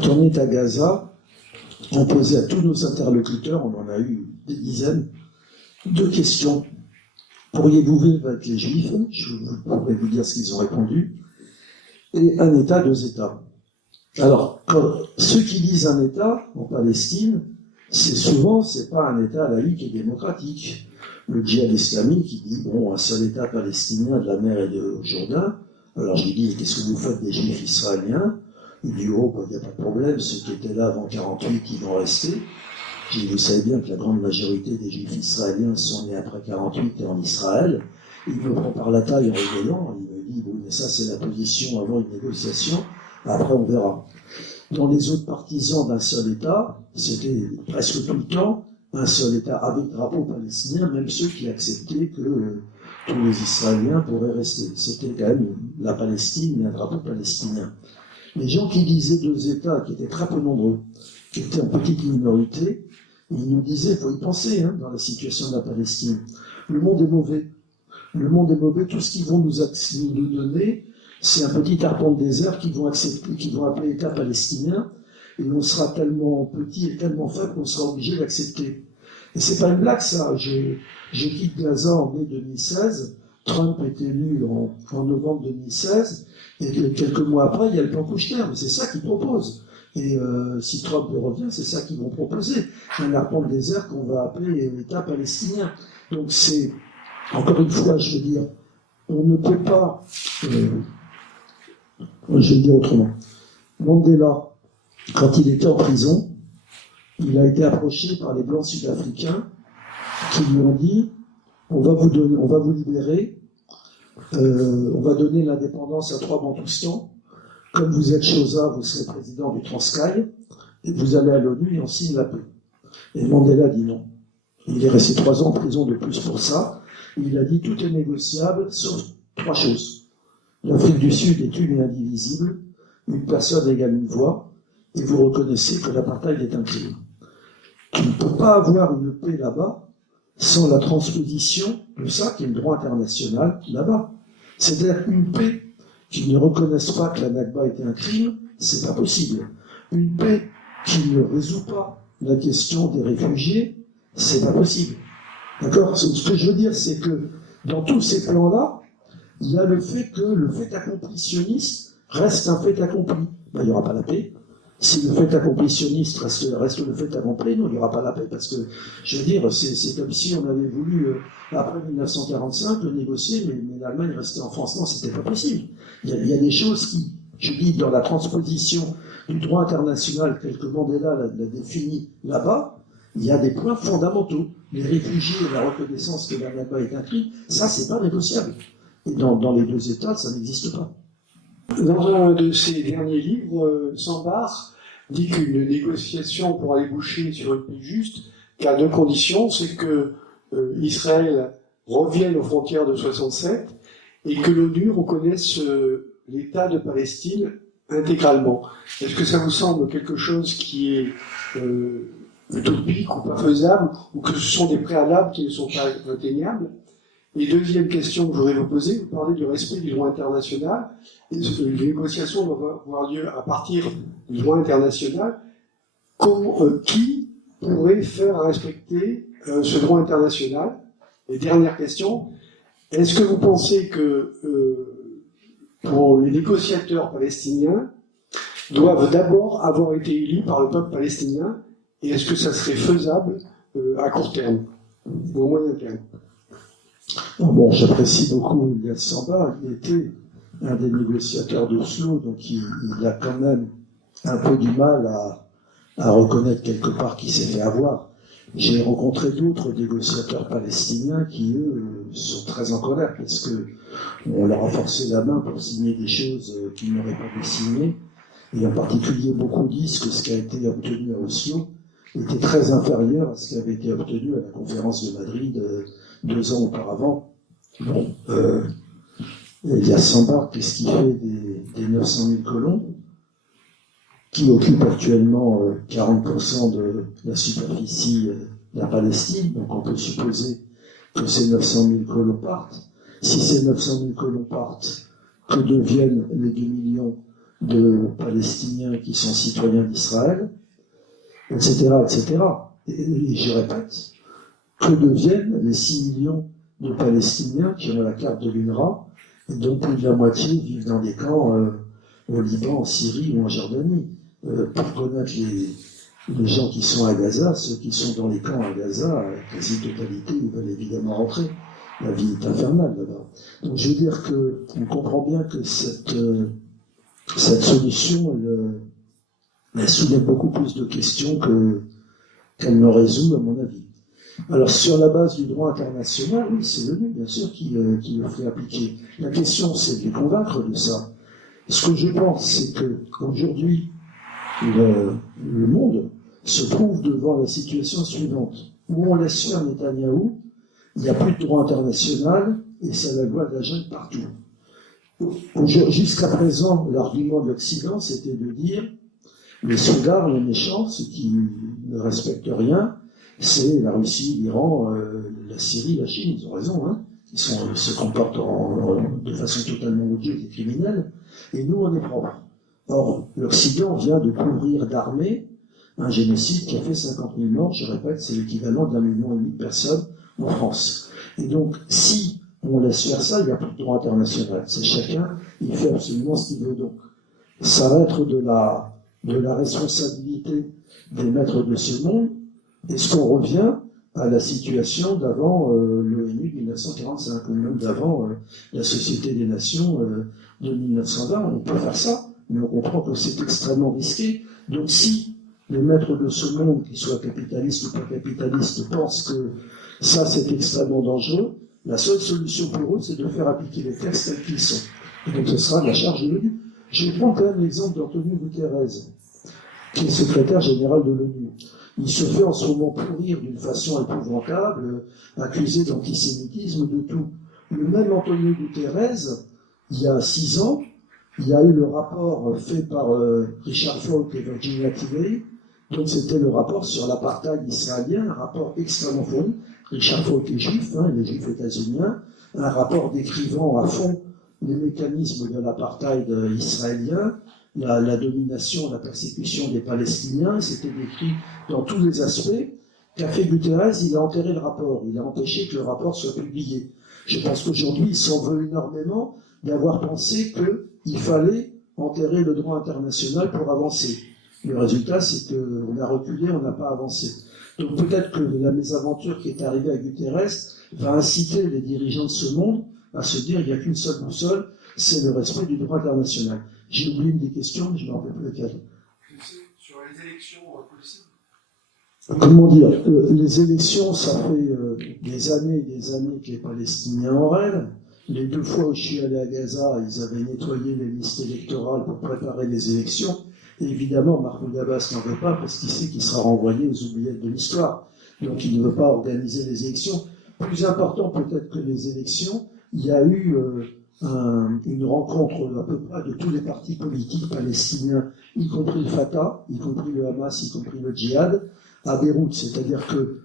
quand on est à Gaza, on posait à tous nos interlocuteurs, on en a eu des dizaines, deux questions. Pourriez-vous vivre avec les Juifs? Je pourrais vous dire ce qu'ils ont répondu. Et un État, deux États. Alors, ceux qui disent un État en Palestine, c'est pas un État laïque et démocratique. Le djihad islamique, qui dit, bon, un seul État palestinien de la mer et de Jourdain. Alors je lui dis, qu'est-ce que vous faites des Juifs israéliens? Il dit, oh, il n'y a pas de problème, ceux qui étaient là avant 48, ils vont rester. J'ai dit, vous savez bien que la grande majorité des Juifs israéliens sont nés après 48 et en Israël. Il me prend par la taille en rigolant, il me dit, bon, mais ça c'est la position avant une négociation, après on verra. Dans les autres partisans d'un seul État, c'était presque tout le temps un seul État avec drapeau palestinien, même ceux qui acceptaient que tous les Israéliens pourraient rester. C'était quand même la Palestine et un drapeau palestinien. Les gens qui disaient deux États, qui étaient très peu nombreux, qui étaient en petite minorité, ils nous disaient, il faut y penser, dans la situation de la Palestine. Le monde est mauvais. Le monde est mauvais. Tout ce qu'ils vont nous donner, c'est un petit arpent de désert qu'ils vont accepter, qu'ils vont appeler État palestinien, et on sera tellement petit et tellement faible qu'on sera obligé d'accepter. Et c'est pas une blague, ça. Je quitte Gaza en mai 2016. Trump est élu en novembre 2016. Et quelques mois après, il y a le plan Kouchner. Mais c'est ça qu'ils proposent. Et si Trump revient, c'est ça qu'ils vont proposer. Un arpent de désert qu'on va appeler l'État palestinien. Donc c'est, encore une fois, je veux dire, on ne peut pas... je vais le dire autrement. Mandela, quand il était en prison, il a été approché par les Blancs sud-africains qui lui ont dit on va vous libérer, on va donner l'indépendance à 3 Bantoustans. Comme vous êtes Chosa, vous serez président du Transkei, et vous allez à l'ONU et on signe la paix. Et Mandela dit non. Il est resté 3 ans en prison de plus pour ça. Il a dit tout est négociable, sauf 3 choses. L'Afrique du Sud est une et indivisible, une personne égale une voix, et vous reconnaissez que l'apartheid est un crime. Tu ne peux pas avoir une paix là-bas sans la transposition de ça, qui est le droit international, là-bas. C'est-à-dire une paix qui ne reconnaisse pas que la Nakba était un crime, c'est pas possible. Une paix qui ne résout pas la question des réfugiés, c'est pas possible. D'accord? Ce que je veux dire, c'est que dans tous ces plans-là, il y a le fait que le fait accompli sioniste reste un fait accompli. Ben, il n'y aura pas la paix. Si le fait accompli sioniste reste le fait accompli, non, il n'y aura pas la paix, parce que, je veux dire, c'est comme si on avait voulu, après 1945, le négocier, mais l'Allemagne restait en France. Non, c'était pas possible. Il y a des choses qui, je dis, dans la transposition du droit international, tel que Mandela l'a défini là-bas, il y a des points fondamentaux. Les réfugiés et la reconnaissance que la Nakba est un crime, ça, c'est pas négociable. Et dans les 2 États, ça n'existe pas. Dans un de ses derniers livres, Sambar dit qu'une négociation pourra déboucher sur une paix juste qu'à 2 conditions, c'est que Israël revienne aux frontières de 67 et que l'ONU reconnaisse l'État de Palestine intégralement. Est-ce que ça vous semble quelque chose qui est utopique ou pas faisable, ou que ce sont des préalables qui ne sont pas atteignables? Et deuxième question que je voudrais vous poser, vous parlez du respect du droit international. Les négociations doivent avoir lieu à partir du droit international. Qui pourrait faire respecter ce droit international? Et dernière question, est-ce que vous pensez que pour les négociateurs palestiniens doivent d'abord avoir été élus par le peuple palestinien, et est-ce que ça serait faisable à court terme ou au moyen terme? Bon, j'apprécie beaucoup Ilyas Sambar. Il était un des négociateurs d'Oslo, donc il a quand même un peu du mal à reconnaître quelque part qu'il s'est fait avoir. J'ai rencontré d'autres négociateurs palestiniens qui, eux, sont très en colère parce que on leur a forcé la main pour signer des choses qu'ils n'auraient pas dû signer. Et en particulier, beaucoup disent que ce qui a été obtenu à Oslo était très inférieur à ce qui avait été obtenu à la conférence de Madrid 2 ans auparavant. Bon, Ilyas Sambar, qu'est-ce qu'il fait des 900 000 colons qui occupent actuellement 40% de la superficie de la Palestine? Donc on peut supposer que ces 900 000 colons partent. Si ces 900 000 colons partent, que deviennent les 2 millions de Palestiniens qui sont citoyens d'Israël, etc., etc. Et je répète, que deviennent les 6 millions de Palestiniens qui ont la carte de l'UNRWA et dont plus de la moitié vivent dans des camps au Liban, en Syrie ou en Jordanie. Pour connaître les gens qui sont à Gaza, ceux qui sont dans les camps à Gaza, la quasi-totalité, ils veulent évidemment rentrer. La vie est infernale là-bas. Donc je veux dire qu'on comprend bien que cette solution, elle soulève beaucoup plus de questions qu'elle ne résout, à mon avis. Alors, sur la base du droit international, oui, c'est l'ONU, bien sûr, qui le fait appliquer. La question, c'est de les convaincre de ça. Ce que je pense, c'est qu'aujourd'hui, le monde se trouve devant la situation suivante, où on laisse faire Netanyahou, il n'y a plus de droit international, et c'est la loi de la jungle partout. Jusqu'à présent, l'argument de l'Occident, c'était de dire les soudards, les méchants, ceux qui ne respectent rien, c'est la Russie, l'Iran, la Syrie, la Chine, ils ont raison, hein. Ils se comportent de façon totalement odieuse et criminelle, et nous, on est propres. Or, l'Occident vient de couvrir d'armée un génocide qui a fait 50 000 morts, je répète, c'est l'équivalent d'1,5 million de personnes en France. Et donc, si on laisse faire ça, il n'y a plus de droit international. C'est chacun, il fait absolument ce qu'il veut. Donc, ça va être de la responsabilité des maîtres de ce monde. Est-ce qu'on revient à la situation d'avant l'ONU de 1945, ou même d'avant la Société des Nations de 1920? On peut faire ça, mais on comprend que c'est extrêmement risqué. Donc si les maîtres de ce monde, qu'ils soient capitalistes ou pas capitalistes, pensent que ça c'est extrêmement dangereux, la seule solution pour eux, c'est de faire appliquer les textes tels qu'ils sont. Et donc ce sera la charge de l'ONU. Je vais prendre quand même l'exemple d'Antonio Guterres, qui est secrétaire général de l'ONU. Il se fait en ce moment pourrir d'une façon épouvantable, accusé d'antisémitisme, de tout. Le même Antonio Guterres, il y a 6 ans, il y a eu le rapport fait par Richard Falk et Virginia Tivey. Donc c'était le rapport sur l'apartheid israélien, un rapport extrêmement fourni. Richard Falk est juif, il est juif états-unien, un rapport décrivant à fond les mécanismes de l'apartheid israélien, la domination, la persécution des Palestiniens, c'était décrit dans tous les aspects. Qu'a fait Guterres? Il a enterré le rapport, il a empêché que le rapport soit publié. Je pense qu'aujourd'hui, il s'en veut énormément d'avoir pensé qu'il fallait enterrer le droit international pour avancer. Le résultat, c'est qu'on a reculé, on n'a pas avancé. Donc peut-être que la mésaventure qui est arrivée à Guterres va inciter les dirigeants de ce monde à se dire qu'il n'y a qu'une seule boussole, c'est le respect du droit international. J'ai oublié une des questions, mais je ne me rappelle plus laquelle. Sur les élections possibles. Comment dire, les élections, ça fait des années et des années que les Palestiniens en rêvent. Les 2 fois où je suis allé à Gaza, ils avaient nettoyé les listes électorales pour préparer les élections. Et évidemment, Mahmoud Abbas n'en veut pas parce qu'il sait qu'il sera renvoyé aux oubliettes de l'histoire. Donc il ne veut pas organiser les élections. Plus important peut-être que les élections, il y a eu une rencontre à peu près de tous les partis politiques palestiniens, y compris le Fatah, y compris le Hamas, y compris le djihad, à Beyrouth. C'est-à-dire que,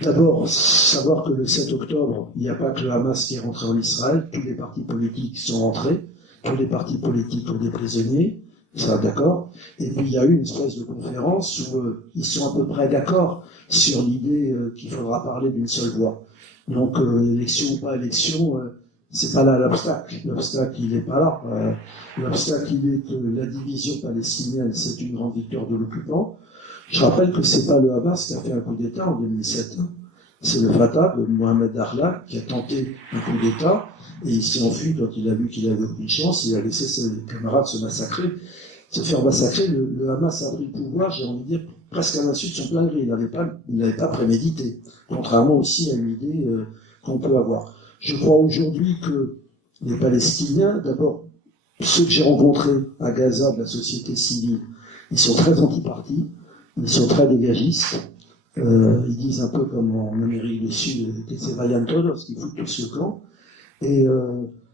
d'abord, savoir que le 7 octobre, il n'y a pas que le Hamas qui est rentré en Israël, tous les partis politiques sont rentrés, tous les partis politiques ont des prisonniers, ça d'accord. Et puis il y a eu une espèce de conférence où ils sont à peu près d'accord sur l'idée qu'il faudra parler d'une seule voix. Donc, élection ou pas élection, c'est pas là l'obstacle. L'obstacle, il n'est pas là. L'obstacle, il est que la division palestinienne, c'est une grande victoire de l'occupant. Je rappelle que c'est pas le Hamas qui a fait un coup d'État en 2007. C'est le Fatah de Mohamed Darla qui a tenté un coup d'État et il s'est enfui quand il a vu qu'il avait aucune chance. Il a laissé ses camarades se faire massacrer. Le Hamas a pris le pouvoir, j'ai envie de dire, presque à l'insu de son plein gré. Il n'avait pas prémédité, contrairement aussi à une idée qu'on peut avoir. Je crois aujourd'hui que les Palestiniens, d'abord, ceux que j'ai rencontrés à Gaza de la société civile, ils sont très antipartis, ils sont très dégagistes, ils disent un peu comme en Amérique du Sud, que c'est vaillant todos, qu'ils foutent tous le camp. Et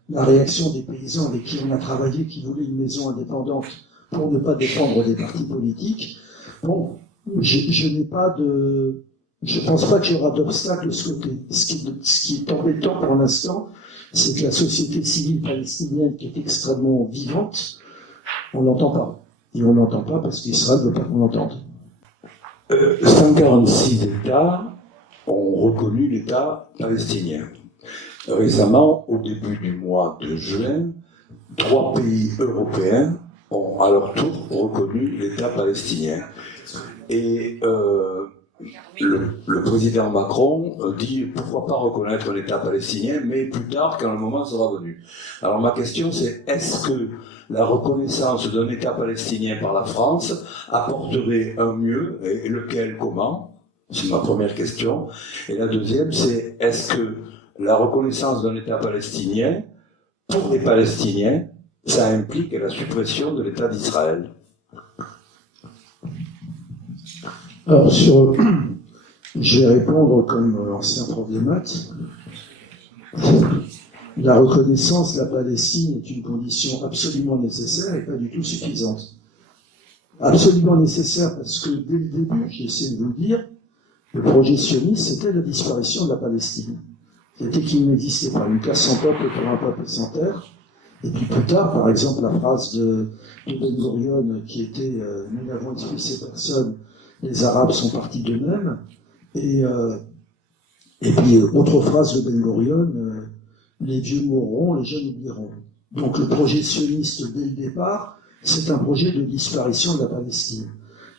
la réaction des paysans avec qui on a travaillé, qui voulaient une maison indépendante pour ne pas dépendre des partis politiques, bon, je pense pas qu'il y aura d'obstacle de ce côté. Ce qui est embêtant pour l'instant, c'est que la société civile palestinienne, qui est extrêmement vivante, On l'entend pas. Et on l'entend pas parce qu'Israël ne veut pas qu'on l'entende. 146 États ont reconnu l'État palestinien. Récemment, au début du mois de juin, 3 pays européens ont à leur tour reconnu l'État palestinien. Et le président Macron dit pourquoi pas reconnaître l'État palestinien, mais plus tard, quand le moment sera venu. Alors ma question c'est, est-ce que la reconnaissance d'un État palestinien par la France apporterait un mieux, et lequel, comment? C'est ma première question. Et la deuxième c'est, est-ce que la reconnaissance d'un État palestinien, pour les Palestiniens, ça implique la suppression de l'État d'Israël? Alors, je vais répondre comme ancien prof de maths. La reconnaissance de la Palestine est une condition absolument nécessaire et pas du tout suffisante. Absolument nécessaire parce que dès le début, j'essaie de vous le dire, le projet sioniste, c'était la disparition de la Palestine. C'était qu'il n'existait pas une terre sans peuple pour un peuple sans terre. Et puis plus tard, par exemple, la phrase de Ben Gurion qui était « Nous n'avons expulsé personne, les Arabes sont partis d'eux-mêmes ». Et puis, autre phrase de Ben Gurion, les vieux mourront, les jeunes oublieront. Donc le projet sioniste, dès le départ, c'est un projet de disparition de la Palestine.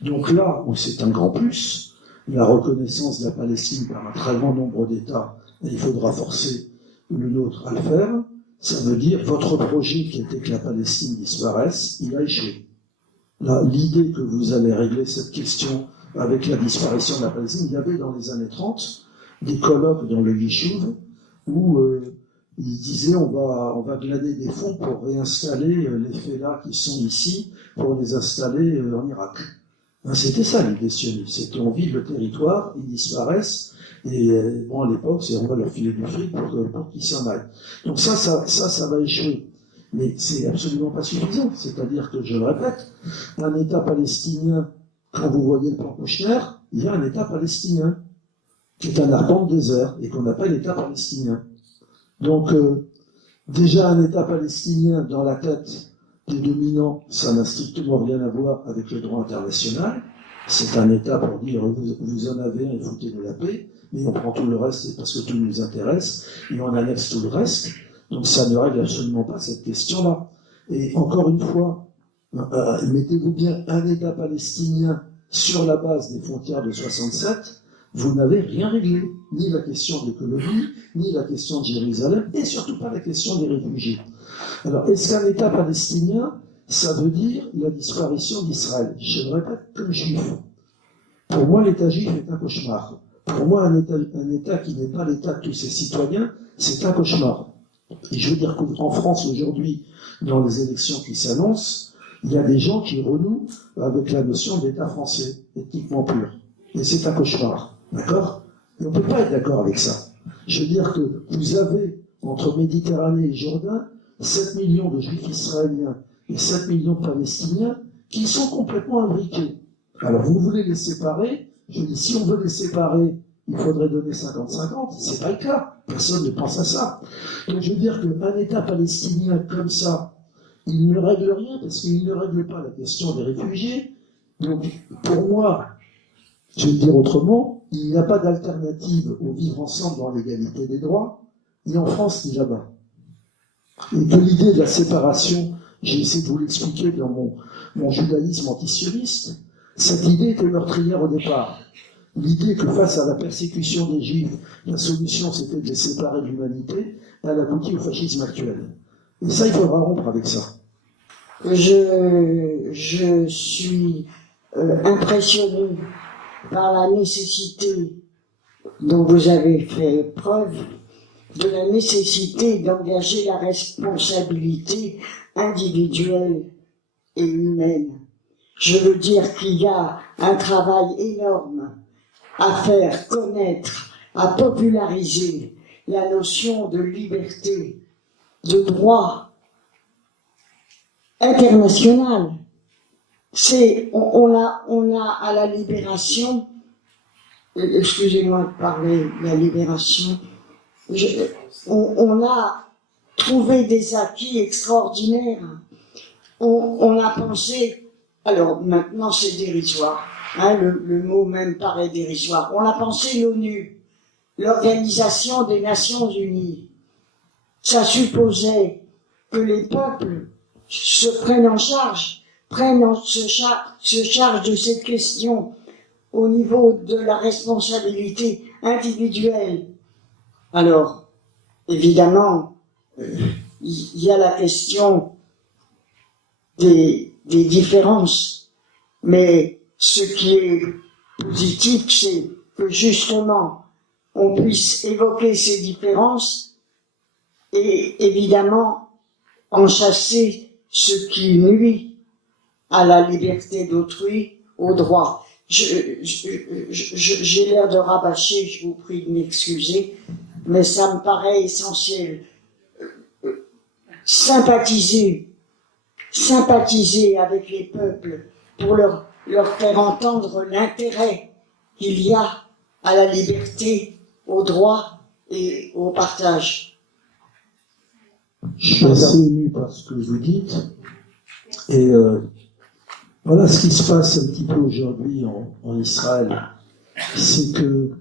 Donc là où c'est un grand plus, la reconnaissance de la Palestine par un très grand nombre d'États, et il faudra forcer le nôtre à le faire, ça veut dire votre projet qui était que la Palestine disparaisse, il a échoué. Là, l'idée que vous allez régler cette question avec la disparition de la Palestine, il y avait dans les années 30 des colloques dans le Yishuv où ils disaient on va glaner des fonds pour réinstaller les félats qui sont ici, pour les installer en Irak. Hein, c'était ça l'idée sioniste, c'était on vide le territoire, ils disparaissent, et bon à l'époque c'est on va leur filer du fric pour qu'ils s'en aillent. Donc ça va échouer. Mais c'est absolument pas suffisant, c'est-à-dire que, je le répète, un État palestinien, quand vous voyez le plan Kouchner, il y a un État palestinien, qui est un arpent de désert, et qu'on appelle État palestinien. Donc, déjà un État palestinien dans la tête des dominants, ça n'a strictement rien à voir avec le droit international. C'est un État pour dire, vous en avez un et foutez-nous la paix, mais on prend tout le reste parce que tout nous intéresse, et on annexe tout le reste. Donc ça ne règle absolument pas cette question-là. Et encore une fois, mettez-vous bien un État palestinien sur la base des frontières de 67, vous n'avez rien réglé. Ni la question de l'écologie, ni la question de Jérusalem, et surtout pas la question des réfugiés. Alors, est-ce qu'un État palestinien, ça veut dire la disparition d'Israël? Je le répète comme juif. Pour moi, l'État juif est un cauchemar. Pour moi, un État qui n'est pas l'État de tous ses citoyens, c'est un cauchemar. Et je veux dire qu'en France, aujourd'hui, dans les élections qui s'annoncent, il y a des gens qui renouent avec la notion d'État français, ethniquement pur. Et c'est un cauchemar. D'accord? Et on ne peut pas être d'accord avec ça. Je veux dire que vous avez, entre Méditerranée et Jourdain, 7 millions de juifs israéliens et 7 millions de Palestiniens qui sont complètement imbriqués. Alors vous voulez les séparer? Je dis, si on veut les séparer, il faudrait donner 50-50, c'est pas le cas. Personne ne pense à ça. Donc je veux dire qu'un État palestinien comme ça, il ne règle rien parce qu'il ne règle pas la question des réfugiés. Donc pour moi, je vais le dire autrement, il n'y a pas d'alternative au vivre ensemble dans l'égalité des droits, ni en France ni là-bas. Et que l'idée de la séparation, j'ai essayé de vous l'expliquer dans mon judaïsme antisioniste, cette idée était meurtrière au départ. L'idée que face à la persécution des Juifs, la solution c'était de les séparer de l'humanité, elle aboutit au fascisme actuel. Et ça, il faudra rompre avec ça. Je suis impressionné par la nécessité dont vous avez fait preuve, de la nécessité d'engager la responsabilité individuelle et humaine. Je veux dire qu'il y a un travail énorme à faire connaître, à populariser la notion de liberté, de droit international. On a à la libération, excusez-moi de parler de la libération, on a trouvé des acquis extraordinaires on a pensé, alors maintenant c'est dérisoire, hein, le mot même paraît dérisoire, on a pensé l'ONU, l'Organisation des Nations Unies. Ça supposait que les peuples se prennent en charge, se chargent de cette question au niveau de la responsabilité individuelle. Alors, évidemment, il y a la question des différences, mais ce qui est positif, c'est que justement, on puisse évoquer ces différences et évidemment en chasser ce qui nuit à la liberté d'autrui, au droit. J'ai l'air de rabâcher, je vous prie de m'excuser, mais ça me paraît essentiel. Sympathiser avec les peuples pour leur faire entendre l'intérêt qu'il y a à la liberté, au droit et au partage. Je suis assez ému par ce que vous dites. Et voilà ce qui se passe un petit peu aujourd'hui en Israël. C'est que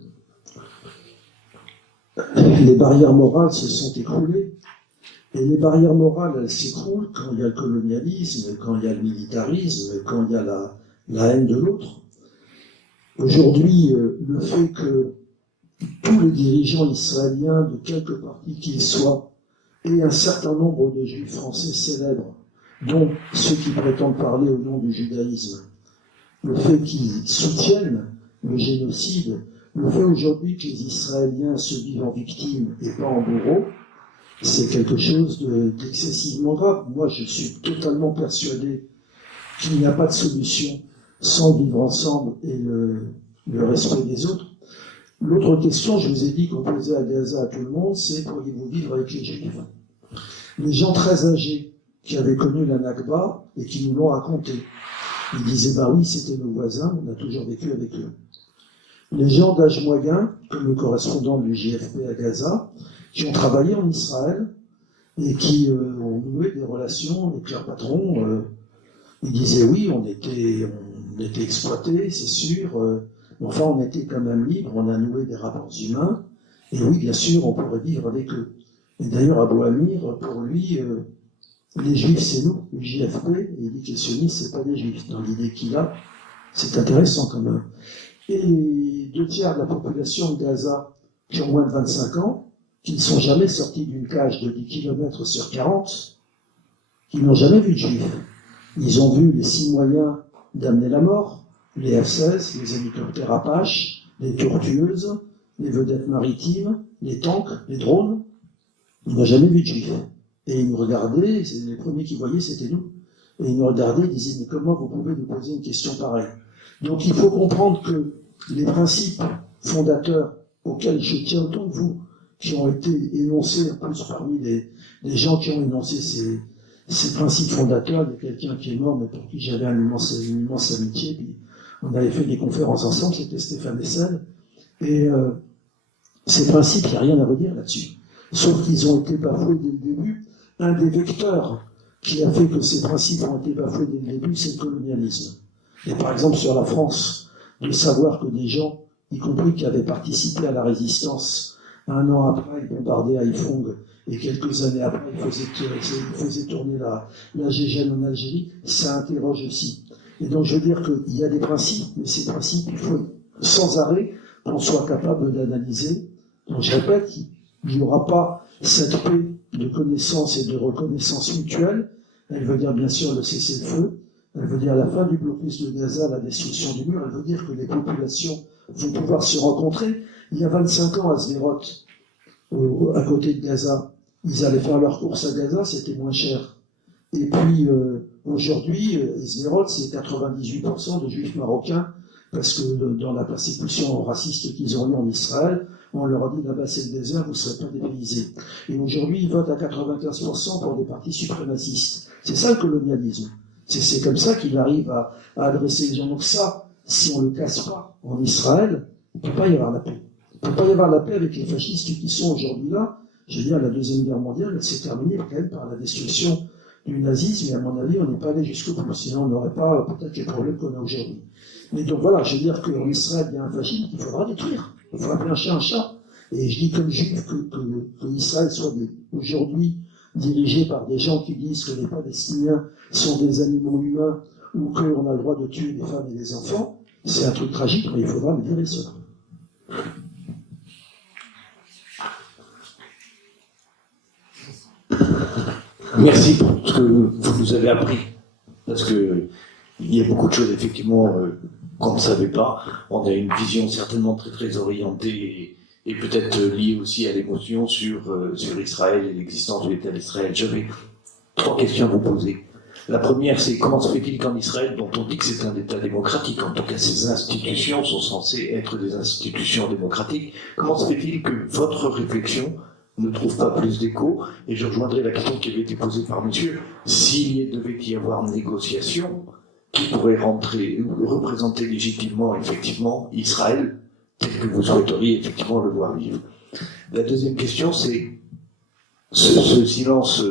les barrières morales se sont écroulées. Et les barrières morales, elles s'écroulent quand il y a le colonialisme, quand il y a le militarisme, quand il y a la haine de l'autre. Aujourd'hui, le fait que tous les dirigeants israéliens, de quelque parti qu'ils soient, et un certain nombre de juifs français célèbres, dont ceux qui prétendent parler au nom du judaïsme, le fait qu'ils soutiennent le génocide, le fait aujourd'hui que les Israéliens se vivent en victimes et pas en bourreaux, c'est quelque chose d'excessivement grave. Moi, je suis totalement persuadé qu'il n'y a pas de solution sans vivre ensemble et le respect des autres. L'autre question, je vous ai dit qu'on posait à Gaza à tout le monde, c'est pourriez-vous vivre avec les Juifs? Les gens très âgés qui avaient connu la Nakba et qui nous l'ont raconté, ils disaient bah oui, c'était nos voisins, on a toujours vécu avec eux. Les gens d'âge moyen, comme le correspondant du JFP à Gaza, qui ont travaillé en Israël et qui ont noué des relations avec leurs patrons, ils disaient oui, on était exploités, c'est sûr, mais enfin on était quand même libres, on a noué des rapports humains, et oui, bien sûr, on pourrait vivre avec eux. Et d'ailleurs, Abou Amir, pour lui, les Juifs, c'est nous, le JFP, et il dit que les sionistes, c'est pas des Juifs. Dans l'idée qu'il a, c'est intéressant quand même. Et les 2/3 de la population de Gaza qui ont moins de 25 ans, qui ne sont jamais sortis d'une cage de 10 km sur 40, qui n'ont jamais vu de Juifs. Ils ont vu les 6 moyens d'amener la mort, les F-16, les hélicoptères Apache, les tortueuses, les vedettes maritimes, les tanks, les drones. Ils n'ont jamais vu de Juifs. Et ils nous regardaient, les premiers qui voyaient, c'était nous. Et ils nous regardaient, ils disaient, mais comment vous pouvez nous poser une question pareille? Donc il faut comprendre que les principes fondateurs auxquels je tiens autant que vous, qui ont été énoncés, en plus parmi les gens qui ont énoncé ces principes fondateurs, il y a quelqu'un qui est mort, mais pour qui j'avais une immense amitié, puis on avait fait des conférences ensemble, c'était Stéphane Hessel, et ces principes, il n'y a rien à redire là-dessus. Sauf qu'ils ont été bafoués dès le début. Un des vecteurs qui a fait que ces principes ont été bafoués dès le début, c'est le colonialisme. Et par exemple, sur la France, de savoir que des gens, y compris qui avaient participé à la résistance, un an après, ils bombardaient Haïphong, et quelques années après, ils faisaient tourner la Gégène en Algérie, ça interroge aussi. Et donc, je veux dire qu'il y a des principes, mais ces principes, il faut sans arrêt qu'on soit capable d'analyser. Donc, je répète, il n'y aura pas cette paix de connaissance et de reconnaissance mutuelle. Elle veut dire bien sûr le cessez-le-feu, elle veut dire la fin du blocus de Gaza, la destruction du mur, elle veut dire que les populations vont pouvoir se rencontrer. Il y a 25 ans à Sderot, à côté de Gaza, ils allaient faire leurs courses à Gaza, c'était moins cher. Et puis aujourd'hui, Sderot, c'est 98% de juifs marocains, parce que dans la persécution raciste qu'ils ont eue en Israël, on leur a dit là-bas c'est le désert, vous ne serez pas dépaysés. Et aujourd'hui, ils votent à 95% pour des partis suprémacistes. C'est ça le colonialisme. C'est comme ça qu'il arrive à adresser les gens. Donc ça, si on ne le casse pas en Israël, il ne peut pas y avoir la paix. Il ne peut pas y avoir la paix avec les fascistes qui sont aujourd'hui là. Je veux dire, la Deuxième Guerre mondiale, elle s'est terminée quand même par la destruction du nazisme, et à mon avis, on n'est pas allé jusqu'au bout. Sinon, on n'aurait pas peut-être les problèmes qu'on a aujourd'hui. Mais donc voilà, je veux dire qu'en Israël, il y a un fascisme qu'il faudra détruire. Il faut appeler un chat un chat. Et je dis comme juif que Israël soit aujourd'hui dirigé par des gens qui disent que les Palestiniens sont des animaux humains ou qu'on a le droit de tuer les femmes et les enfants, c'est un truc tragique, mais il faudra le virer cela. Merci pour ce que vous nous avez appris, parce que il y a beaucoup de choses effectivement qu'on ne savait pas. On a une vision certainement très très orientée et peut-être liée aussi à l'émotion sur Israël et l'existence de l'État d'Israël. J'avais 3 questions à vous poser. La première, c'est comment se fait-il qu'en Israël, dont on dit que c'est un État démocratique, en tout cas ses institutions sont censées être des institutions démocratiques, comment se fait-il que votre réflexion ne trouve pas plus d'écho? Et je rejoindrai la question qui avait été posée par monsieur. S'il devait y avoir négociation, qui pourrait représenter légitimement, effectivement, Israël, tel que vous souhaiteriez effectivement le voir vivre? La deuxième question, c'est ce silence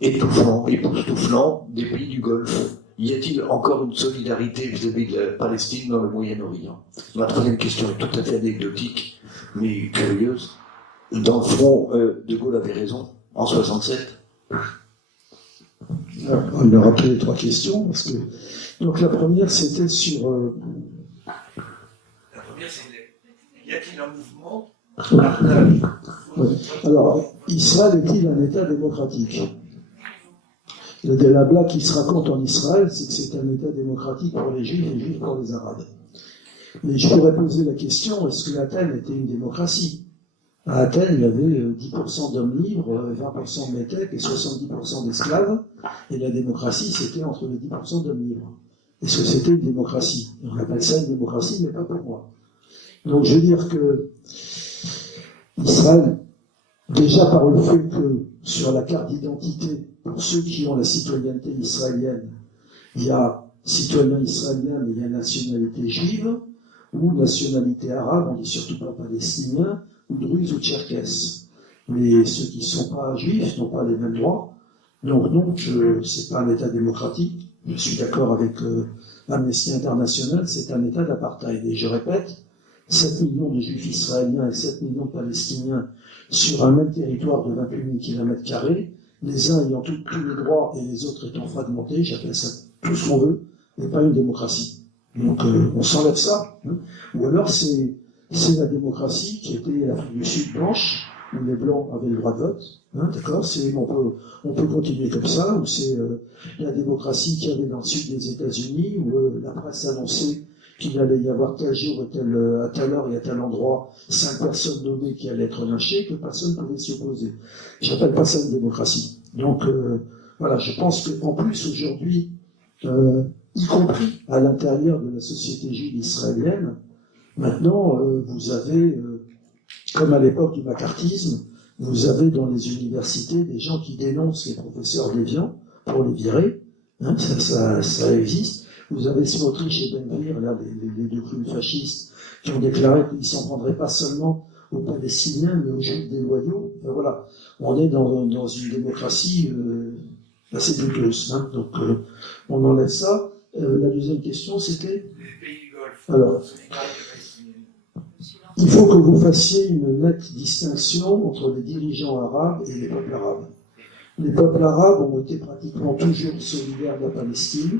étouffant, époustouflant des pays du Golfe. Y a-t-il encore une solidarité vis-à-vis de la Palestine dans le Moyen-Orient? Ma troisième question est tout à fait anecdotique, mais curieuse. Dans le fond, De Gaulle avait raison, en 67. On leur a rappelé les 3 questions, parce que... Donc la première, c'était sur... La première, c'est y a-t-il un mouvement? Ouais. Alors, Israël est-il un État démocratique? La blague qui se raconte en Israël, c'est que c'est un État démocratique pour les Juifs et les Juifs pour les Arabes. Mais je pourrais poser la question, est-ce que Athènes était une démocratie? À Athènes, il y avait 10% d'hommes libres, 20% de métèques et 70% d'esclaves, et la démocratie, c'était entre les 10% d'hommes libres. Est-ce que c'était une démocratie? On appelle ça une démocratie, mais pas pour moi. Donc je veux dire que Israël, déjà par le fait que sur la carte d'identité, pour ceux qui ont la citoyenneté israélienne, il y a citoyen israélien, mais il y a nationalité juive, ou nationalité arabe, on dit surtout pas palestinien, ou druze ou tcherkesse. Mais ceux qui ne sont pas juifs n'ont pas les mêmes droits. Donc non, c'est pas un État démocratique. Je suis d'accord avec Amnesty International, c'est un État d'apartheid. Et je répète, 7 millions de juifs israéliens et 7 millions de palestiniens sur un même territoire de 28 000 km², les uns ayant tous les droits et les autres étant fragmentés, j'appelle ça tout ce qu'on veut, mais pas une démocratie. Donc on s'enlève ça. Hein. Ou alors c'est la démocratie qui était l'Afrique du Sud blanche, où les Blancs avaient le droit de vote. Hein, d'accord, on peut continuer comme ça, ou c'est la démocratie qu'il y avait dans le sud des États-Unis, où la presse annonçait qu'il allait y avoir tel jour et à telle heure et à tel endroit 5 personnes nommées qui allaient être lynchées, que personne ne pouvait s'y opposer. J'appelle pas ça une démocratie. Donc voilà, je pense qu'en plus aujourd'hui, y compris à l'intérieur de la société juive israélienne, maintenant vous avez, comme à l'époque du macartisme, vous avez dans les universités des gens qui dénoncent les professeurs déviants pour les virer. Hein, ça existe. Vous avez Smotrich et Ben-Gvir, là, les 2 clowns fascistes, qui ont déclaré qu'ils ne s'en prendraient pas seulement aux Palestiniens, mais aux Juifs déloyaux. Enfin, voilà, on est dans une démocratie assez douteuse. Hein, donc, on enlève ça. La deuxième question, c'était... Les pays du Golfe. Alors, il faut que vous fassiez une nette distinction entre les dirigeants arabes et les peuples arabes. Les peuples arabes ont été pratiquement toujours solidaires de la Palestine.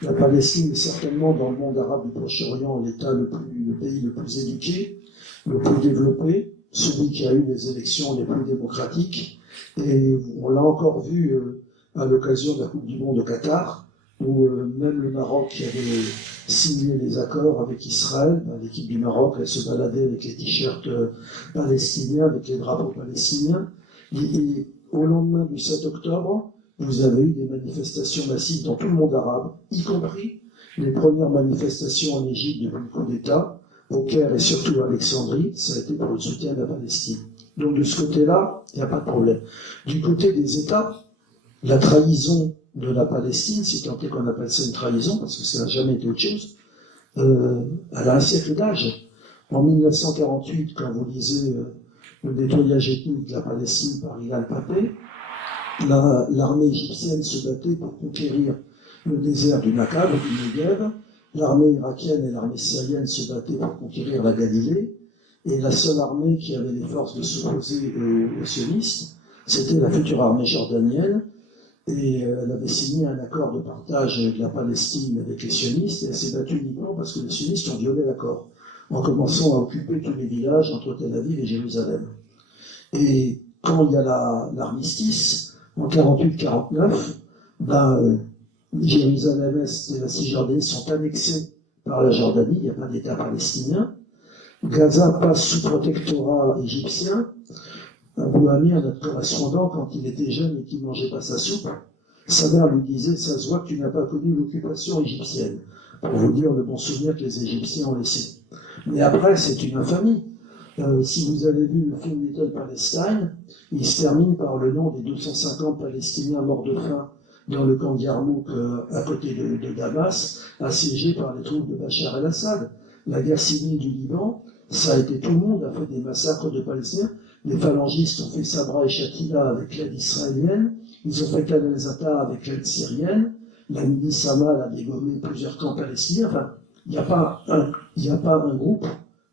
La Palestine est certainement dans le monde arabe du Proche-Orient le pays le plus éduqué, le plus développé, celui qui a eu les élections les plus démocratiques. Et on l'a encore vu à l'occasion de la Coupe du Monde au Qatar, où même le Maroc qui avait signé les accords avec Israël, l'équipe du Maroc, elle se baladait avec les t-shirts palestiniens, avec les drapeaux palestiniens. Et au lendemain du 7 octobre, vous avez eu des manifestations massives dans tout le monde arabe, y compris les premières manifestations en Égypte depuis le coup d'État, au Caire et surtout à Alexandrie, ça a été pour le soutien de la Palestine. Donc de ce côté-là, il n'y a pas de problème. Du côté des États, la trahison de la Palestine, si tant est qu'on appelle ça une trahison, parce que ça n'a jamais été autre chose, elle a un siècle d'âge. En 1948, quand vous lisez le nettoyage ethnique de la Palestine par Ilan Pappé, l'armée égyptienne se battait pour conquérir le désert du Negev, l'armée irakienne et l'armée syrienne se battaient pour conquérir la Galilée, et la seule armée qui avait les forces de s'opposer aux sionistes, c'était la future armée jordanienne, et elle avait signé un accord de partage de la Palestine avec les sionistes, et elle s'est battue uniquement parce que les sionistes ont violé l'accord, en commençant à occuper tous les villages entre Tel Aviv et Jérusalem. Et quand il y a l'armistice, en 48-49, Jérusalem-Est et la Cisjordanie sont annexés par la Jordanie, il n'y a pas d'État palestinien. Gaza passe sous protectorat égyptien. Abou Amir, notre correspondant, quand il était jeune et qu'il ne mangeait pas sa soupe, sa mère lui disait « Ça se voit que tu n'as pas connu l'occupation égyptienne », pour vous dire le bon souvenir que les Égyptiens ont laissé. Mais après, c'est une infamie. Si vous avez vu le film Little Palestine, il se termine par le nom des 250 Palestiniens morts de faim dans le camp d'Yarmouk à côté de Damas, assiégés par les troupes de Bachar el-Assad. La guerre civile du Liban, ça a été tout le monde, a fait des massacres de Palestiniens. Les phalangistes ont fait Sabra et Shatila avec l'aide israélienne, ils ont fait Khan el-Zata avec l'aide syrienne, la milice Hamal a dégommé plusieurs camps palestiniens. Enfin, il n'y a pas un groupe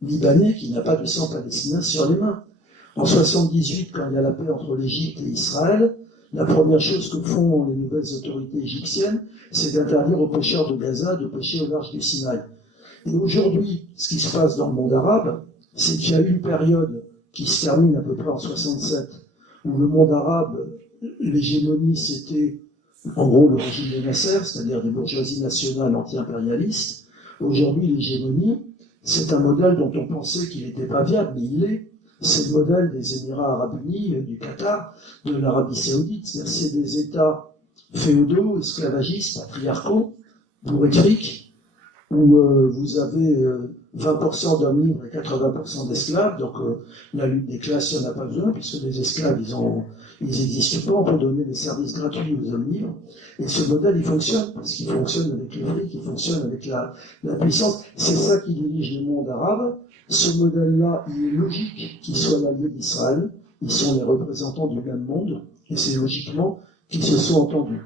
libanais qui n'a pas de sang palestinien sur les mains. En 78, quand il y a la paix entre l'Égypte et Israël, la première chose que font les nouvelles autorités égyptiennes, c'est d'interdire aux pêcheurs de Gaza de pêcher au large du Sinaï. Et aujourd'hui, ce qui se passe dans le monde arabe, c'est qu'il y a une période qui se termine à peu près en 67, où le monde arabe, l'hégémonie, c'était en gros le régime de Nasser, c'est-à-dire des bourgeoisies nationales anti-impérialistes. Aujourd'hui, l'hégémonie, c'est un modèle dont on pensait qu'il n'était pas viable, mais il est. C'est le modèle des Émirats arabes unis, du Qatar, de l'Arabie saoudite. C'est des États féodaux, esclavagistes, patriarcaux, bourriques, où vous avez 20% d'hommes libres et 80% d'esclaves. Donc la lutte des classes, il n'y en a pas besoin, puisque les esclaves, ils n'existent pas. On peut donner des services gratuits aux hommes libres. Et ce modèle, il fonctionne, parce qu'il fonctionne avec le fric, il fonctionne avec la puissance. C'est ça qui dirige le monde arabe. Ce modèle-là, il est logique qu'il soit l'allié d'Israël. Ils sont les représentants du même monde, et c'est logiquement qu'ils se sont entendus.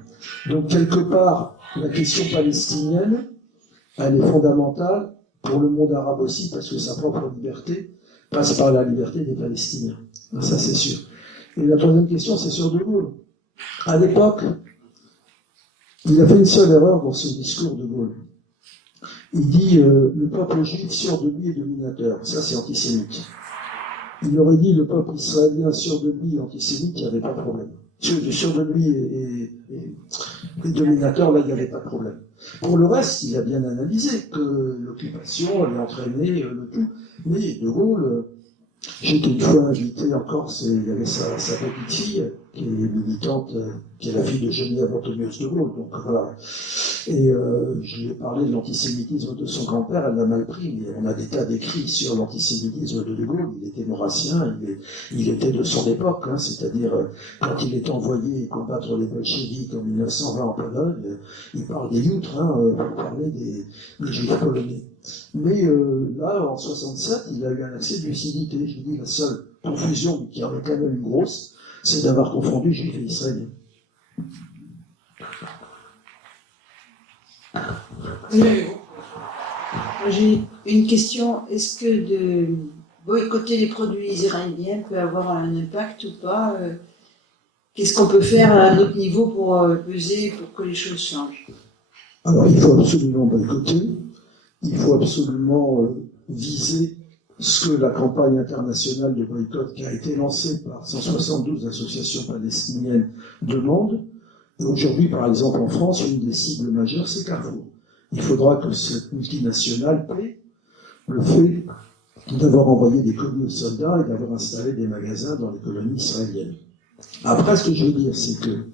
Donc, quelque part, la question palestinienne, elle est fondamentale pour le monde arabe aussi, parce que sa propre liberté passe par la liberté des Palestiniens. Ça, c'est sûr. Et la troisième question, c'est sur De Gaulle. À l'époque, il a fait une seule erreur dans ce discours, De Gaulle. Il dit le peuple juif sûr de lui est dominateur. Ça, c'est antisémite. Il aurait dit le peuple israélien sûr de lui est antisémite, il n'y avait pas de problème. Sûr de lui est dominateur, là, il n'y avait pas de problème. Pour le reste, il a bien analysé que l'occupation allait entraîner le tout. Mais De Gaulle, j'étais une fois invité en Corse, et il y avait sa petite fille, qui est militante, qui est la fille de Geneviève Antonius de Gaulle, donc voilà. Et je lui ai parlé de l'antisémitisme de son grand-père, elle l'a mal pris, mais on a des tas d'écrits sur l'antisémitisme de Gaulle. Il était maurassien, il était de son époque, hein, c'est-à-dire quand il est envoyé combattre les bolcheviks en 1920 en Pologne, il parle des Youtres, pour parler des juifs polonais. Mais là, en 67, il a eu un accès de lucidité. Je vous dis, la seule confusion, qui en est quand même une grosse, c'est d'avoir confondu juifs et israéliens. J'ai une question. Est-ce que de boycotter les produits israéliens peut avoir un impact ou pas Qu'est-ce qu'on peut faire à un autre niveau pour peser, pour que les choses changent? Alors, il faut absolument boycotter. Il faut absolument viser ce que la campagne internationale de boycott qui a été lancée par 172 associations palestiniennes demande. Et aujourd'hui, par exemple, en France, une des cibles majeures, c'est Carrefour. Il faudra que cette multinationale paie le fait d'avoir envoyé des colis aux soldats et d'avoir installé des magasins dans les colonies israéliennes. Après, ce que je veux dire, c'est que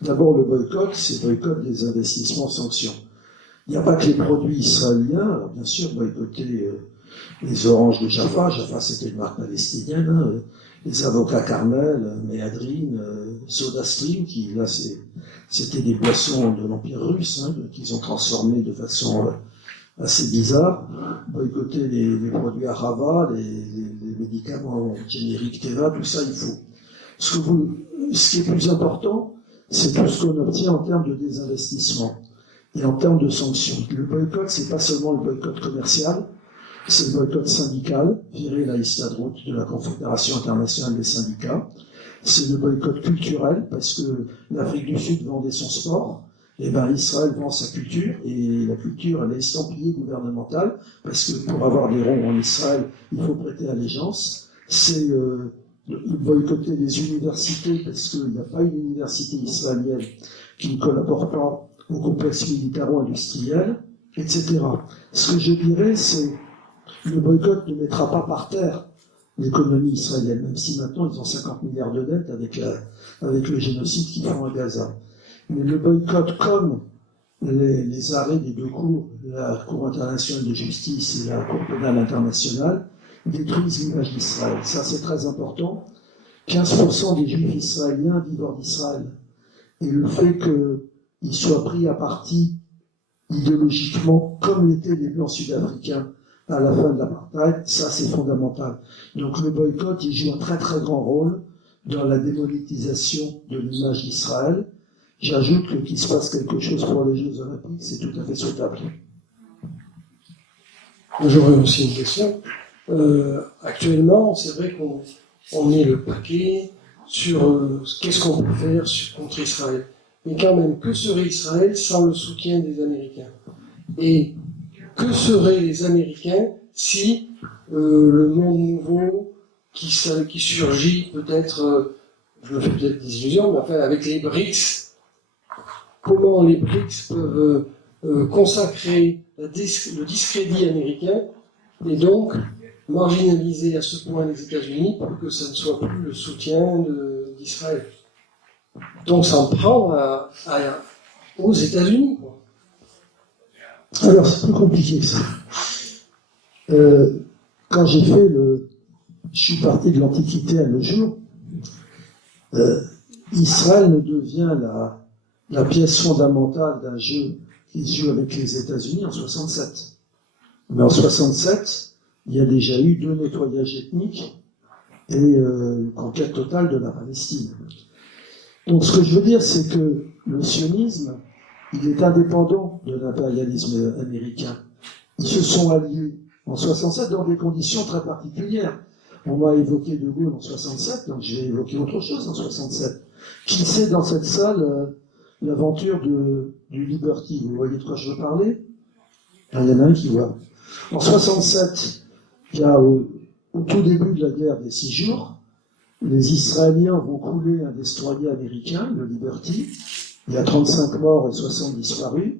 d'abord, le boycott, c'est le boycott des investissements sanctions. Il n'y a pas que les produits israéliens. Alors, bien sûr, boycotter les oranges de Jaffa. Jaffa, c'était une marque palestinienne. Les avocats Carmel, Méadrine, SodaStream, qui là, c'était des boissons de l'Empire russe, qu'ils ont transformées de façon assez bizarre. Boycotter les produits Arava, les médicaments génériques Teva, tout ça, il faut. Ce qui est plus important, c'est tout ce qu'on obtient en termes de désinvestissement et en termes de sanctions. Le boycott, c'est pas seulement le boycott commercial, c'est le boycott syndical, viré la Histadrout de la Confédération internationale des syndicats. C'est le boycott culturel, parce que l'Afrique du Sud vendait son sport, et ben Israël vend sa culture, et la culture, elle est estampillée gouvernementale, parce que pour avoir des ronds en Israël, il faut prêter allégeance. C'est boycotter les universités, parce qu'il n'y a pas une université israélienne qui ne collabore pas au complexe militaro-industriel, etc. Ce que je dirais, c'est le boycott ne mettra pas par terre l'économie israélienne, même si maintenant ils ont 50 milliards de dettes avec le génocide qu'ils font à Gaza. Mais le boycott, comme les arrêts des deux cours, la Cour internationale de justice et la Cour pénale internationale, détruisent l'image d'Israël. Ça, c'est très important. 15% des Juifs israéliens vivent hors d'Israël. Et le fait qu'ils soient pris à partie idéologiquement, comme l'étaient les Blancs sud-africains à la fin de l'apartheid, ça c'est fondamental. Donc le boycott, il joue un très très grand rôle dans la démonétisation de l'image d'Israël. J'ajoute que qu'il se passe quelque chose pour les Jeux Olympiques, c'est tout à fait souhaitable. J'aurais aussi une question. Actuellement, c'est vrai qu'on met le paquet sur qu'est-ce qu'on peut faire contre Israël. Mais quand même, que serait Israël sans le soutien des Américains? Et que seraient les Américains si le monde nouveau qui surgit peut-être, je me fais peut-être des illusions, mais enfin avec les BRICS, comment les BRICS peuvent consacrer le discrédit américain et donc marginaliser à ce point les États-Unis pour que ça ne soit plus le soutien d'Israël. Donc s'en prendre aux États-Unis, quoi. Alors, c'est plus compliqué que ça. Quand j'ai fait je suis parti de l'Antiquité à nos jours, Israël ne devient la pièce fondamentale d'un jeu qui se joue avec les États-Unis en 67. Mais en 67, il y a déjà eu 2 nettoyages ethniques et une conquête totale de la Palestine. Donc, ce que je veux dire, c'est que le sionisme, il est indépendant de l'impérialisme américain. Ils se sont alliés en 67 dans des conditions très particulières. On m'a évoqué De Gaulle en 67, donc je vais évoquer autre chose en 67. Qui sait dans cette salle l'aventure du Liberty? Vous voyez de quoi je veux parler? Il y en a un qui voit. En 67, il y a au tout début de la guerre des 6 jours, les Israéliens vont couler un destroyer américain, le Liberty. Il y a 35 morts et 60 disparus.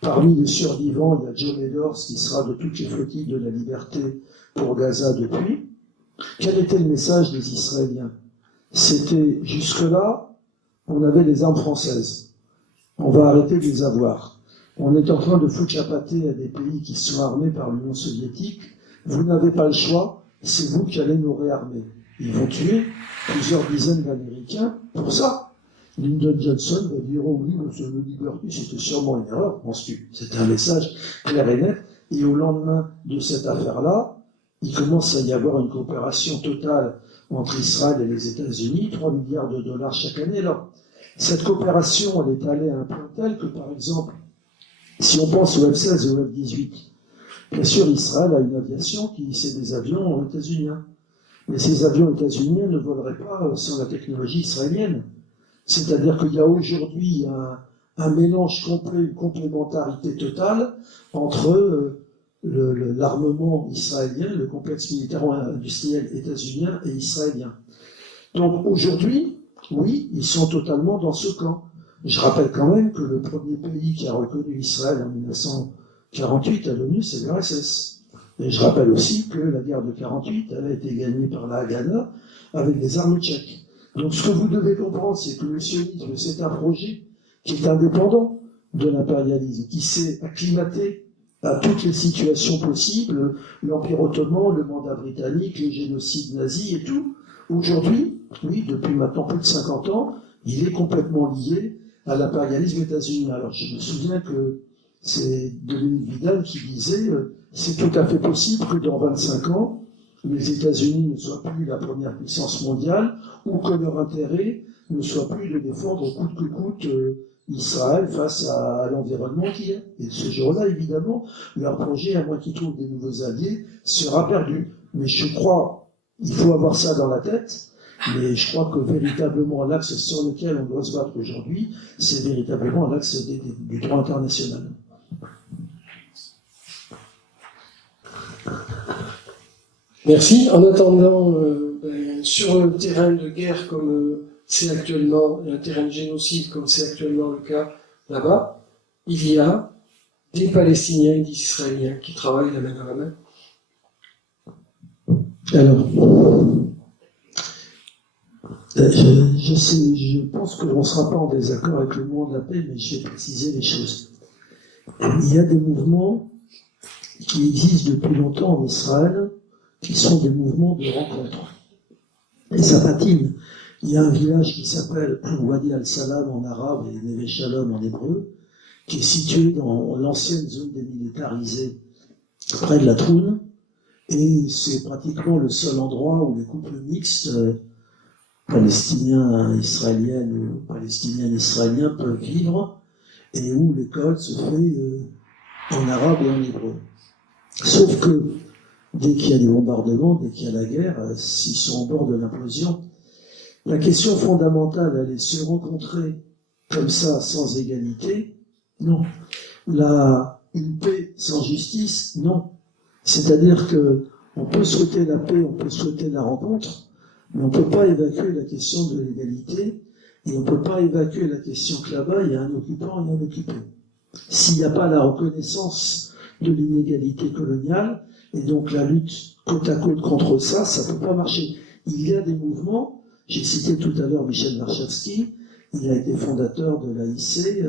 Parmi les survivants, il y a John Edwards qui sera de toutes les flottilles de la liberté pour Gaza depuis. Quel était le message des Israéliens? C'était, jusque-là, on avait les armes françaises. On va arrêter de les avoir. On est en train de foutre la pâtée à des pays qui sont armés par l'Union soviétique. Vous n'avez pas le choix, c'est vous qui allez nous réarmer. Ils vont tuer plusieurs dizaines d'Américains pour ça. Lyndon Johnson va dire « Oh oui, le Liberty, c'était sûrement une erreur, penses-tu ?» C'était un message clair et net. Et au lendemain de cette affaire-là, il commence à y avoir une coopération totale entre Israël et les États-Unis, 3 milliards de dollars chaque année. Alors, cette coopération, elle est allée à un point tel que, par exemple, si on pense au F-16 et au F-18, bien sûr, Israël a une aviation c'est des avions états-uniens. Mais ces avions états-uniens ne voleraient pas sans la technologie israélienne. C'est-à-dire qu'il y a aujourd'hui un mélange complet, une complémentarité totale entre l'armement israélien, le complexe militaro-industriel états-unien et israélien. Donc aujourd'hui, oui, ils sont totalement dans ce camp. Je rappelle quand même que le premier pays qui a reconnu Israël en 1948 à l'ONU, c'est l'URSS. Et je rappelle aussi que la guerre de 48, elle a été gagnée par la Haganah avec des armes tchèques. Donc ce que vous devez comprendre, c'est que le sionisme, c'est un projet qui est indépendant de l'impérialisme, qui s'est acclimaté à toutes les situations possibles, l'Empire ottoman, le mandat britannique, les génocides nazis et tout. Aujourd'hui, oui, depuis maintenant plus de 50 ans, il est complètement lié à l'impérialisme états-unien. Alors je me souviens que c'est Denis Vidal qui disait c'est tout à fait possible que dans 25 ans, les États-Unis ne soient plus la première puissance mondiale, ou que leur intérêt ne soit plus de défendre coûte que coûte Israël face à l'environnement qu'il y a. Et ce jour-là, évidemment, leur projet, à moins qu'ils trouvent des nouveaux alliés, sera perdu. Mais je crois, il faut avoir ça dans la tête, mais je crois que véritablement l'axe sur lequel on doit se battre aujourd'hui, c'est véritablement l'axe du droit international. Merci. En attendant, sur un terrain de guerre comme c'est actuellement, un terrain de génocide comme c'est actuellement le cas là-bas, il y a des Palestiniens et des Israéliens qui travaillent la main dans la main. Alors, je pense que l'on ne sera pas en désaccord avec le mouvement de la paix, mais je vais préciser les choses. Il y a des mouvements qui existent depuis longtemps en Israël, qui sont des mouvements de rencontre. Et ça patine. Il y a un village qui s'appelle Wadi al-Salam en arabe et Neve Shalom en hébreu, qui est situé dans l'ancienne zone démilitarisée près de la Troune, et c'est pratiquement le seul endroit où les couples mixtes palestiniens-israéliennes ou palestiniennes-israéliens peuvent vivre, et où l'école se fait en arabe et en hébreu. Sauf que dès qu'il y a des bombardements, dès qu'il y a la guerre, s'ils sont au bord de l'implosion, la question fondamentale, elle est se rencontrer comme ça, sans égalité? Non. Une paix sans justice? Non. C'est-à-dire que on peut souhaiter la paix, on peut souhaiter la rencontre, mais on ne peut pas évacuer la question de l'égalité, et on ne peut pas évacuer la question que là-bas, il y a un occupant et un occupé. S'il n'y a pas la reconnaissance de l'inégalité coloniale, et donc la lutte côte à côte contre ça, ça ne peut pas marcher. Il y a des mouvements. J'ai cité tout à l'heure Michel Warshawski, il a été fondateur de l'AIC,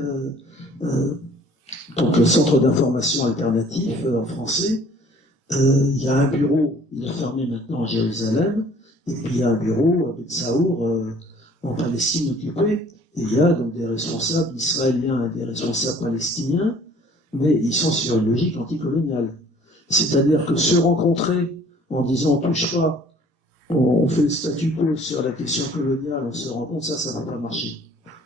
donc le Centre d'information alternatif en français. Il y a un bureau, il a fermé maintenant à Jérusalem, et puis il y a un bureau à Betsaour, en Palestine occupée, et il y a donc des responsables israéliens et des responsables palestiniens, mais ils sont sur une logique anticoloniale. C'est-à-dire que se rencontrer en disant on touche pas, on fait le statu quo sur la question coloniale, on se rencontre, ça ne peut pas marcher.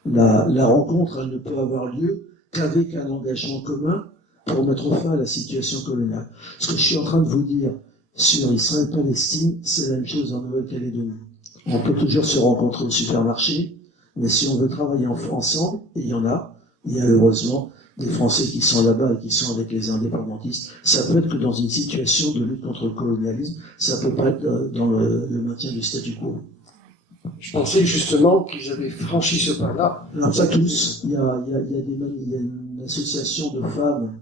La rencontre, elle ne peut avoir lieu qu'avec un engagement commun pour mettre fin à la situation coloniale. Ce que je suis en train de vous dire sur Israël-Palestine, c'est la même chose en Nouvelle-Calédonie. On peut toujours se rencontrer au supermarché, mais si on veut travailler ensemble, et il y a heureusement des Français qui sont là-bas et qui sont avec les indépendantistes, ça peut être que dans une situation de lutte contre le colonialisme, ça peut pas être dans le maintien du statu quo. Je pensais justement qu'ils avaient franchi ce pas-là. Alors, pas tous. Il y a une association de femmes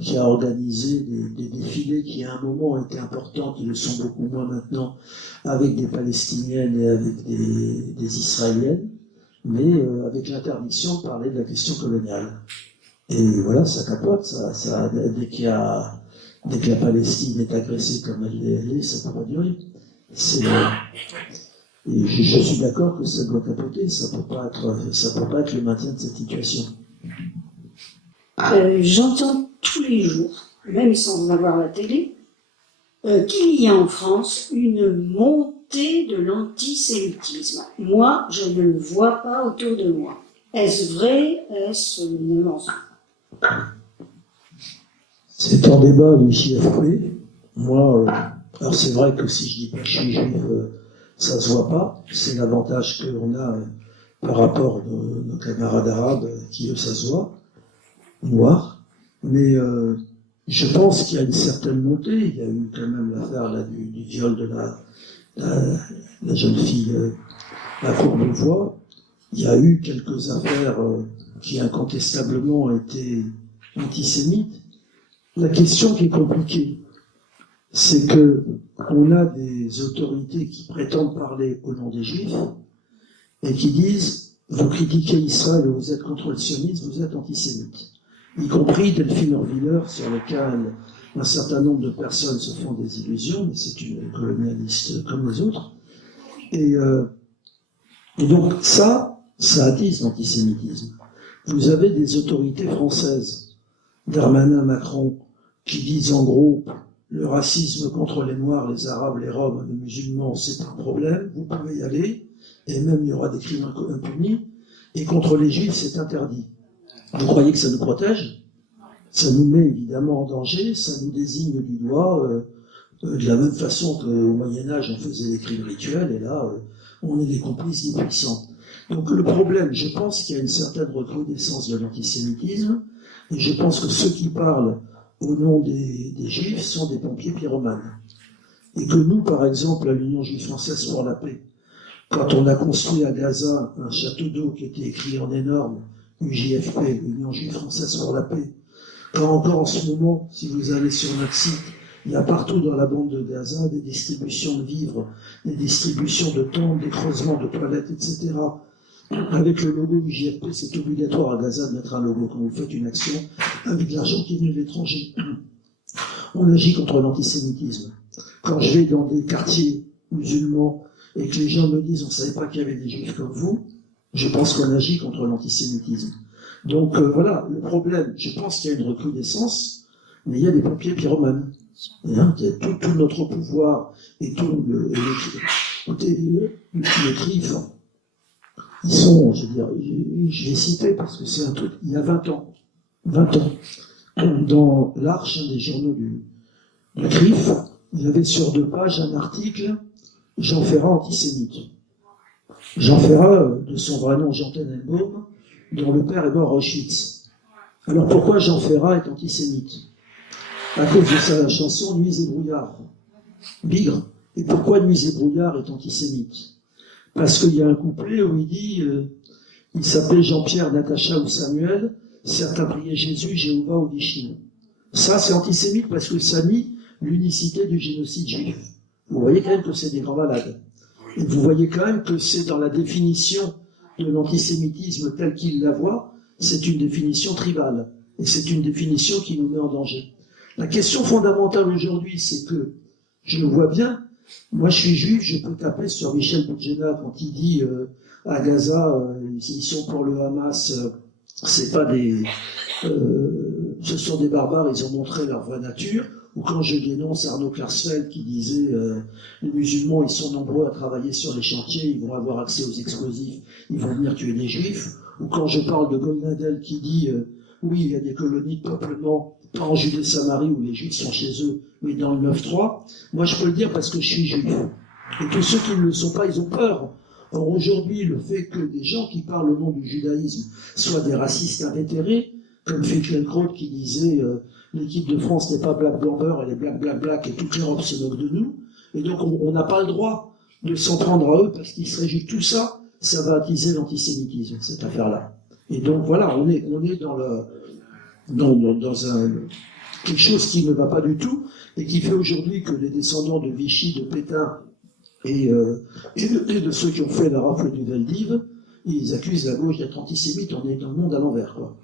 qui a organisé des défilés qui à un moment étaient importants, qui le sont beaucoup moins maintenant, avec des Palestiniennes et avec des Israéliennes, mais avec l'interdiction de parler de la question coloniale. Et voilà, ça capote, dès que la Palestine est agressée comme elle est, ça ne peut pas durer. Et je suis d'accord que ça doit capoter, ça peut pas être le maintien de cette situation. J'entends tous les jours, même sans avoir la télé, qu'il y a en France une montée de l'antisémitisme. Moi, je ne le vois pas autour de moi. Est-ce vrai? Est-ce une mensonge? C'est en débat du CFP. Moi, alors c'est vrai que si je dis pas que je suis juif, ça se voit pas. C'est l'avantage qu'on a par rapport à nos camarades arabes qui, eux, ça se voit, noirs. Mais je pense qu'il y a une certaine montée. Il y a eu quand même l'affaire là, du viol de la jeune fille à Courbevoie. Il y a eu quelques affaires qui incontestablement étaient antisémites. La question qui est compliquée, c'est que on a des autorités qui prétendent parler au nom des Juifs et qui disent vous critiquez Israël, vous êtes contre le sionisme, vous êtes antisémite. Y compris Delphine Orviller, sur lequel un certain nombre de personnes se font des illusions, mais c'est une colonialiste comme les autres. Et donc ça attise l'antisémitisme. Vous avez des autorités françaises, Darmanin, Macron, qui disent en gros le racisme contre les Noirs, les Arabes, les Roms, les musulmans, c'est un problème, vous pouvez y aller, et même il y aura des crimes impunis, et contre les Juifs, c'est interdit. Vous croyez que ça nous protège? Ça nous met évidemment en danger, ça nous désigne du doigt, de la même façon qu'au Moyen-Âge, on faisait des crimes rituels, et là, on est les complices des puissants. Donc le problème, je pense qu'il y a une certaine recrudescence de l'antisémitisme, et je pense que ceux qui parlent au nom des Juifs sont des pompiers pyromanes. Et que nous, par exemple, à l'Union Juive Française pour la Paix, quand on a construit à Gaza un château d'eau qui était écrit en énorme, UJFP, Union Juive Française pour la Paix, quand encore en ce moment, si vous allez sur notre site, il y a partout dans la bande de Gaza des distributions de vivres, des distributions de tentes, des creusements de toilettes, etc. Avec le logo UJFP, c'est obligatoire à Gaza de mettre un logo quand vous faites une action avec de l'argent qui vient de l'étranger. On agit contre l'antisémitisme. Quand je vais dans des quartiers musulmans et que les gens me disent on ne savait pas qu'il y avait des juifs comme vous, je pense qu'on agit contre l'antisémitisme. Donc voilà, le problème, je pense qu'il y a une recrudescence, mais il y a des pompiers pyromanes. Hein, tout notre pouvoir et tout le CRIF, ils sont, je veux dire, je vais citer parce que c'est un truc, il y a 20 ans, dans l'Arche, un des journaux du CRIF, il y avait sur 2 pages un article Jean Ferrat antisémite. Jean Ferrat, de son vrai nom Jean Tenenbaum, dont le père est mort à Auschwitz. Alors pourquoi Jean Ferrat est antisémite? À cause de sa chanson Nuits et brouillard, Bigre. Et pourquoi Nuits et brouillard est antisémite? Parce qu'il y a un couplet où il dit il s'appelait Jean-Pierre, Natacha ou Samuel, certains priaient Jésus, Jéhovah ou Vishnu. Ça, c'est antisémite parce que ça nie l'unicité du génocide juif. Vous voyez quand même que c'est des grands malades. Et vous voyez quand même que c'est dans la définition de l'antisémitisme tel qu'il la voit, c'est une définition tribale. Et c'est une définition qui nous met en danger. La question fondamentale aujourd'hui, c'est que, je le vois bien, moi je suis juif, je peux taper sur Michel Boudjena quand il dit à Gaza, ils sont pour le Hamas, c'est pas des... ce sont des barbares, ils ont montré leur vraie nature. Ou quand je dénonce Arnaud Klarsfeld qui disait les musulmans, ils sont nombreux à travailler sur les chantiers, ils vont avoir accès aux explosifs, ils vont venir tuer les juifs. Ou quand je parle de Goldnadel qui dit oui, il y a des colonies de peuplement, pas en Judée-Samarie où les juifs sont chez eux, mais dans le 9-3, moi je peux le dire parce que je suis juif. Et tous ceux qui ne le sont pas, ils ont peur. Or aujourd'hui, le fait que des gens qui parlent au nom du judaïsme soient des racistes invétérés, comme Finkielkraut qui disait l'équipe de France n'est pas black blamber, elle est black black black et toute l'Europe se moque de nous. Et donc on n'a pas le droit de s'en prendre à eux parce qu'ils se réjouissent. Tout ça, ça va attiser l'antisémitisme, cette affaire-là. Et donc voilà, on est dans quelque chose qui ne va pas du tout et qui fait aujourd'hui que les descendants de Vichy, de Pétain et de ceux qui ont fait la rafle du Veldiv, ils accusent la gauche d'être antisémite. On est dans le monde à l'envers, quoi.